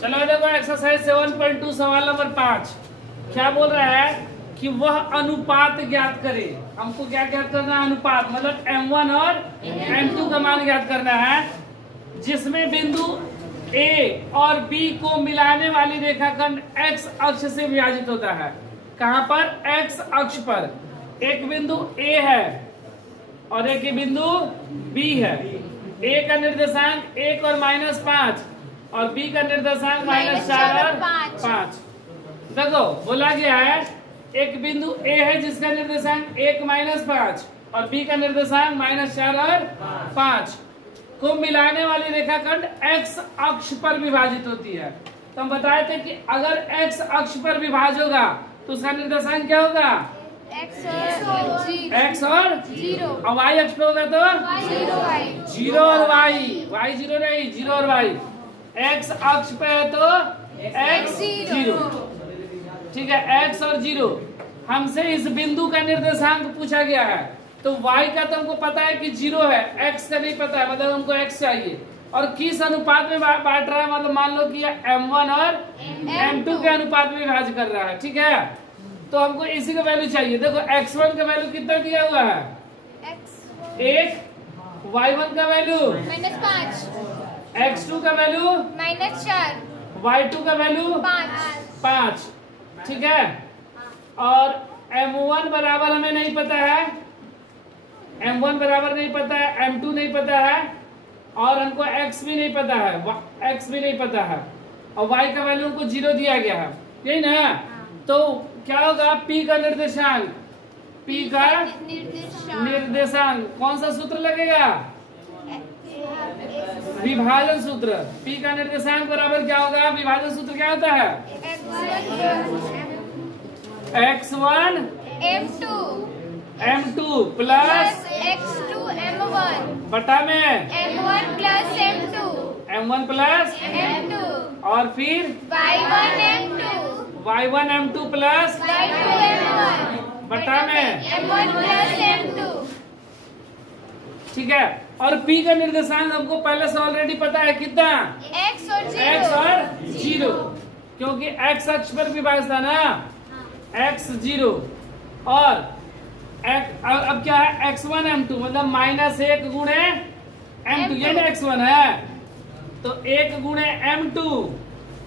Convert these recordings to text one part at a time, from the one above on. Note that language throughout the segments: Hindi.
चलो देखो एक्सरसाइज 7.2 सवाल नंबर 5 क्या बोल रहा है कि वह अनुपात ज्ञात करे। हमको क्या ज्ञात करना है? अनुपात, मतलब m1 और m2 का मान ज्ञात करना है, जिसमें बिंदु A और B को मिलाने वाली रेखाखंड x अक्ष से विभाजित होता है। कहां पर? x अक्ष पर। एक बिंदु A है और एक बिंदु B है। A का निर्देशांक 1 और -5 और B का निर्देशांक -4 और 5। देखो बोला गया है एक बिंदु A है जिसका निर्देशांक 1 -5 और B का निर्देशांक -4 और 5 को मिलाने वाली रेखाखंड x अक्ष पर विभाजित होती है। तो हम बताए थे कि अगर x अक्ष पर विभाज होगा तो उसका निर्देशांक क्या होगा? x और 0 और y अक्ष पे होगा तो 0 और y 0 नहीं, 0 और y। x अक्ष पे है तो x 0, ठीक है, x और 0। हमसे इस बिंदु का निर्देशांक पूछा गया है, तो y का तो हमको पता है कि 0 है, x का नहीं पता है, मतलब हमको x चाहिए। और किस अनुपात में बांट रहा है, मतलब मान लो कि m1 और m2 के अनुपात में विभाजित कर रहा है, ठीक है। तो हमको इसी का वैल्यू चाहिए। देखो x1 का वैल्यू कितना दिया हुआ है? 1, y1 का वैल्यू -5, x2 का वैल्यू -4, y2 का वैल्यू 5, ठीक है। और m1 बराबर हमें नहीं पता है, m1 बराबर नहीं पता है, m2 नहीं पता है और हमको x भी नहीं पता है, x भी नहीं पता है और y का वैल्यू हमको 0 दिया गया है, यही ना। तो क्या होगा? p का निर्देशांक, p का निर्देशांक कौन सा सूत्र लगेगा? विभाजन सूत्र। p का निर्देशांक बराबर क्या होगा? विभाजन सूत्र क्या होता है? x1 m2 plus x2 m1 बटा में m1 plus m1 plus m2 और फिर y1 m2 plus y2 m1 बटा में m1 प्लस m2। ठीक है। और p का निर्देशांक हमको पहले से ऑलरेडी पता है, कितना? x और 0, x और 0, क्योंकि x अक्ष पर विभाजित था ना, x 0 और अब क्या है? x1 m2 मतलब -1 गुणे m2, ये ना x1 है, तो 1 गुणे m2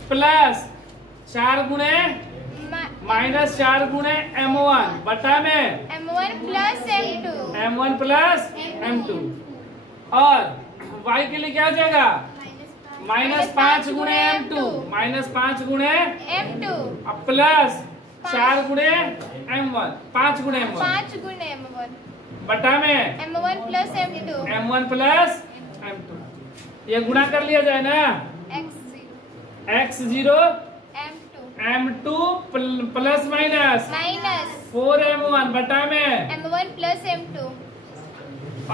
प्लस 4 गुणे -4 गुणे m1 बटा में m1 plus m2, m1 plus m2। और y के लिए क्या हो जाएगा? -5 गुणे m2 -5 गुणे m2 प्लस 4 गुणे m1 5 गुणे m1 5 गुणे m1 बटा में m1 plus m2 m1 plus m2। ये गुणा कर लिया जाए ना, x0 m2 plus minus 4 m1 बटा में m1 प्लस m2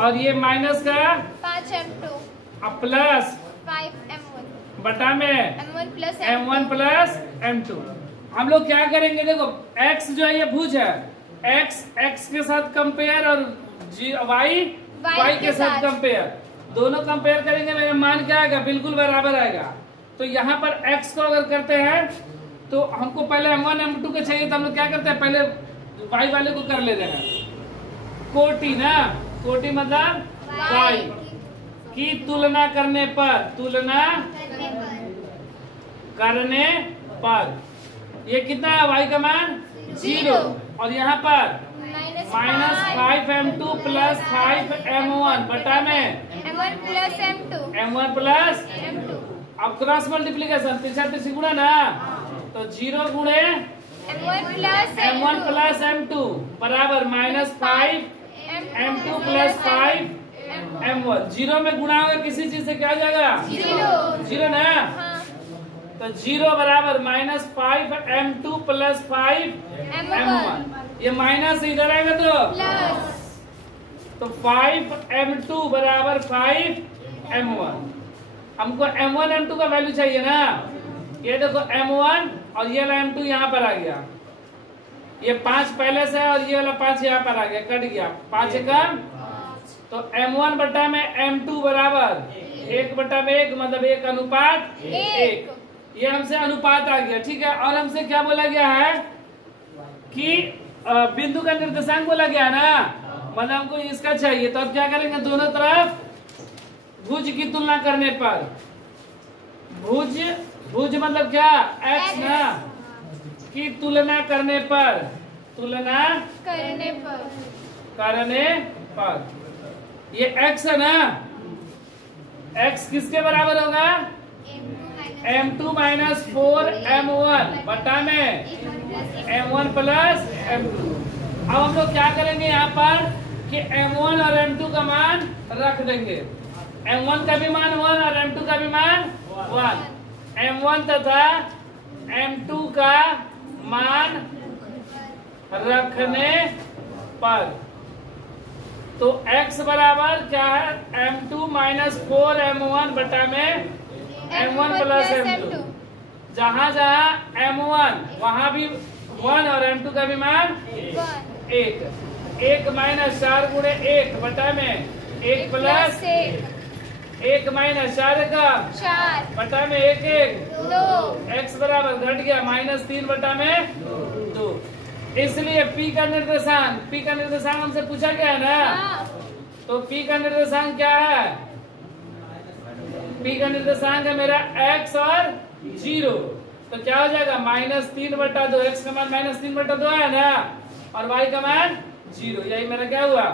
और ये माइनस का 5 m2 प्लस 5 m1 बटा में m1 plus m1 plus m2। हम लोग क्या करेंगे? देखो x जो है ये भुज है, x के साथ कंपेयर और y के साथ कंपेयर, दोनों कंपेयर करेंगे, मेरा मान क्या आएगा? बिल्कुल बराबर आएगा। तो यहाँ पर x को अगर करते हैं तो हमको पहले m1 m2 के चाहिए, तो हम लोग क्या करते हैं? पहले y वाले को कर लेते हैं, कोटि ना, कोटि मतलब y की तुलना करने पर ये कितना है? y का मान 0 और यहाँ पर -5 m2 प्लस 5 m1 बटा में m1 plus m1 plus m2 अब क्रॉस मल्टीप्लीकेशन तीसरा गुणा ना, तो 0 गुणे m1 प्लस m2 बराबर -5 m2 प्लस 5 m1। 0 में गुणा होगा किसी चीज से क्या आ जाएगा? 0 ना, तो 0 बराबर -5 m2 प्लस 5 m1। ये माइनस इधर आएगा तो 5 m2 बराबर 5 m1। हमको m1 m2 का वैल्यू चाहिए ना, ये देखो m1 और ये वाला m2 यहाँ पर आ गया, ये 5 पहले से और ये वाला 5 यहाँ पर आ गया, कट गया 5 कम, तो m1 बटा में m2 बराबर 1 बटा में 1 मतलब 1 अनुपात 1। ये हमसे अनुपात आ गया, ठीक है। और हमसे क्या बोला गया है कि बिंदु का निर्देशांक बोला गया ना, मतलब हमको इसका चाहिए। तो अब क्या करेंगे, दोनों तरफ भुज की तुलना करने पर, भुज मतलब क्या, x ना, की तुलना करने पर, तुलना करने पर ये x है ना, x किसके बराबर होगा, m2 माइनस 4m1 बटा में m1 प्लस m2। अब हम लोग क्या करेंगे यहाँ पर कि m1 और m2 का मान रख देंगे। m1 का भी मान 1 और m2 का भी मान 1। m1 तथा m2 का मान रखने पर तो x बराबर क्या है, m2 माइनस 4m1 बटा में m1 प्लस m2। जहां जहां m1 वहां भी 1 और m2 का भी मान 1 माइनस 4 गुणे 1 बटा में 1 प्लस 1 माइनस 4 का 4 बटा में 1 2। x बराबर घट गया -3 बटा में 2। इसलिए P का निर्देशांक हमसे पूछा गया है ना, तो P का निर्देशांक क्या है, P का निर्देशांक है मेरा x और 0। तो क्या हो जाएगा -3 बटा 2, x का मान -3 बटा 2 है ना, और y का मान 0। यही मेरा क्या हुआ